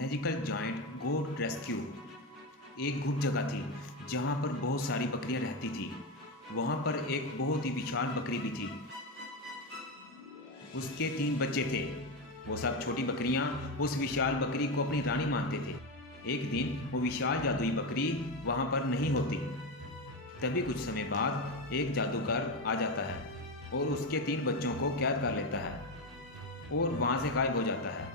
Magical giant गोट rescue. एक गुप्त जगह थी जहाँ पर बहुत सारी बकरियाँ रहती थी। वहाँ पर एक बहुत ही विशाल बकरी भी थी। उसके 3 बच्चे थे। वो सब छोटी बकरियाँ उस विशाल बकरी को अपनी रानी मानते थे। एक दिन वो विशाल जादुई बकरी वहाँ पर नहीं होती। तभी कुछ समय बाद एक जादूगर आ जाता है और उसके 3 बच्चों को कैद कर लेता है और वहाँ से गायब हो जाता है।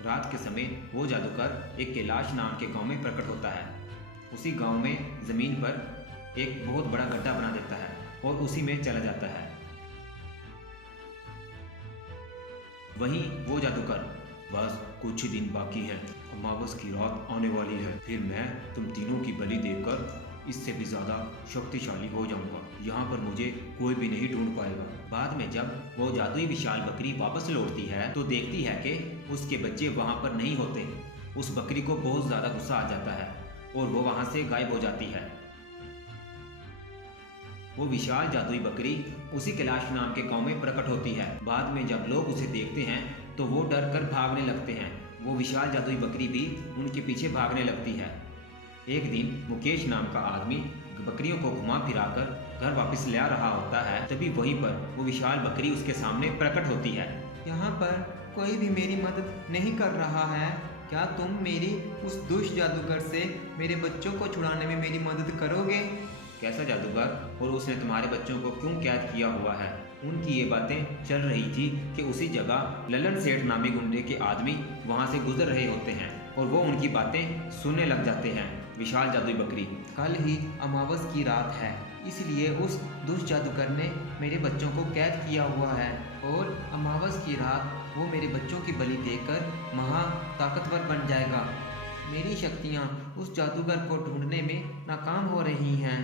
रात के समय वो जादूगर एक कैलाश नाम के गांव में प्रकट होता है। उसी गांव में ज़मीन पर एक बहुत बड़ा गड्ढा बना देता है और उसी में चला जाता है। वहीं वो जादूगर, बस कुछ ही दिन बाकी है, अमावस की रात आने वाली है, फिर मैं तुम तीनों की बलि देकर इससे भी ज़्यादा शक्तिशाली हो जाऊंगा। यहाँ पर मुझे कोई भी नहीं ढूंढ पाएगा। बाद में जब वो जादुई विशाल बकरी वापस लौटती है तो देखती है कि उसके बच्चे वहाँ पर नहीं होते। उस बकरी को बहुत ज़्यादा गुस्सा आ जाता है और वो वहाँ से गायब हो जाती है। वो विशाल जादुई बकरी उसी कैलाश नाम के गांव में प्रकट होती है। बाद में जब लोग उसे देखते हैं तो वो डर कर भागने लगते हैं। वो विशाल जादुई बकरी भी उनके पीछे भागने लगती है। एक दिन मुकेश नाम का आदमी बकरियों को घुमा फिराकर घर वापस ले आ रहा होता है। तभी वहीं पर वो विशाल बकरी उसके सामने प्रकट होती है। यहाँ पर कोई भी मेरी मदद नहीं कर रहा है। क्या तुम मेरी उस दुष्ट जादूगर से मेरे बच्चों को छुड़ाने में मेरी मदद करोगे? कैसा जादूगर और उसने तुम्हारे बच्चों को क्यों कैद किया हुआ है? उनकी ये बातें चल रही थी कि उसी जगह ललन सेठ नामी गुंडे के आदमी वहाँ से गुजर रहे होते हैं और वो उनकी बातें सुनने लग जाते हैं। विशाल जादुई बकरी, कल ही अमावस की रात है, इसलिए उस दुष्ट जादूगर ने मेरे बच्चों को कैद किया हुआ है और अमावस की रात वो मेरे बच्चों की बलि देकर महा ताकतवर बन जाएगा। मेरी शक्तियाँ उस जादूगर को ढूंढने में नाकाम हो रही हैं।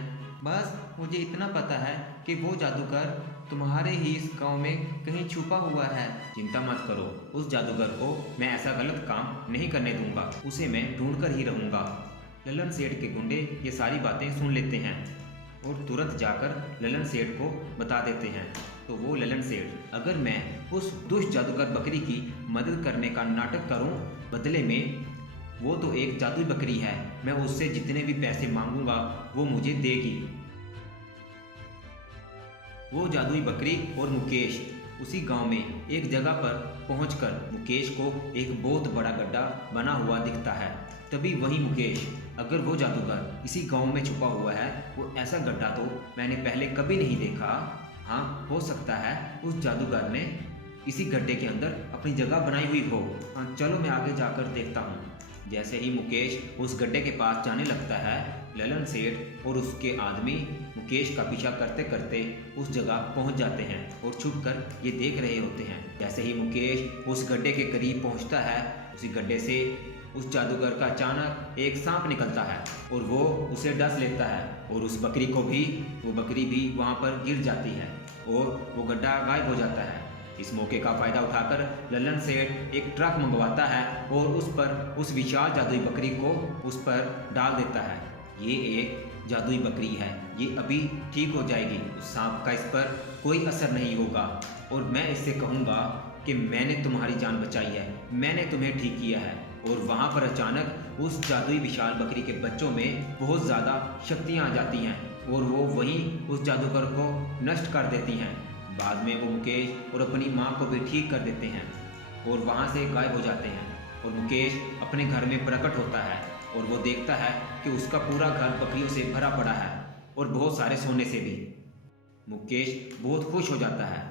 बस मुझे इतना पता है कि वो जादूगर तुम्हारे ही इस गांव में कहीं छुपा हुआ है। चिंता मत करो, उस जादूगर को मैं ऐसा गलत काम नहीं करने दूंगा। उसे मैं ढूंढ कर ही रहूँगा। ललन सेठ के गुंडे ये सारी बातें सुन लेते हैं और तुरंत जाकर ललन सेठ को बता देते हैं। तो वो ललन सेठ, अगर मैं उस दुष्ट जादूगर बकरी की मदद करने का नाटक करूं, बदले में वो तो एक जादुई बकरी है, मैं उससे जितने भी पैसे मांगूंगा वो मुझे देगी। वो जादुई बकरी और मुकेश उसी गांव में एक जगह पर पहुंचकर मुकेश को एक बहुत बड़ा गड्ढा बना हुआ दिखता है। तभी वही मुकेश, अगर वो जादूगर इसी गांव में छुपा हुआ है, वो ऐसा गड्ढा तो मैंने पहले कभी नहीं देखा। हाँ, हो सकता है उस जादूगर ने इसी गड्ढे के अंदर अपनी जगह बनाई हुई हो। हाँ, चलो मैं आगे जाकर देखता हूँ। जैसे ही मुकेश उस गड्ढे के पास जाने लगता है, ललन सेठ और उसके आदमी मुकेश का पीछा करते करते उस जगह पहुंच जाते हैं और छुपकर ये देख रहे होते हैं। जैसे ही मुकेश उस गड्ढे के करीब पहुंचता है, उसी गड्ढे से उस जादूगर का अचानक एक सांप निकलता है और वो उसे डस लेता है और उस बकरी को भी, वो बकरी भी वहाँ पर गिर जाती है और वो गड्ढा गायब हो जाता है। इस मौके का फायदा उठाकर ललन सेठ एक ट्रक मंगवाता है और उस पर उस विशाल जादुई बकरी को उस पर डाल देता है। ये एक जादुई बकरी है, ये अभी ठीक हो जाएगी, उस सांप का इस पर कोई असर नहीं होगा और मैं इससे कहूँगा कि मैंने तुम्हारी जान बचाई है, मैंने तुम्हें ठीक किया है। और वहाँ पर अचानक उस जादुई विशाल बकरी के बच्चों में बहुत ज़्यादा शक्तियाँ आ जाती हैं और वो वहीं उस जादूगर को नष्ट कर देती हैं। बाद में वो मुकेश और अपनी माँ को भी ठीक कर देते हैं और वहाँ से गायब हो जाते हैं। और मुकेश अपने घर में प्रकट होता है और वो देखता है कि उसका पूरा घर बकरियों से भरा पड़ा है और बहुत सारे सोने से भी। मुकेश बहुत खुश हो जाता है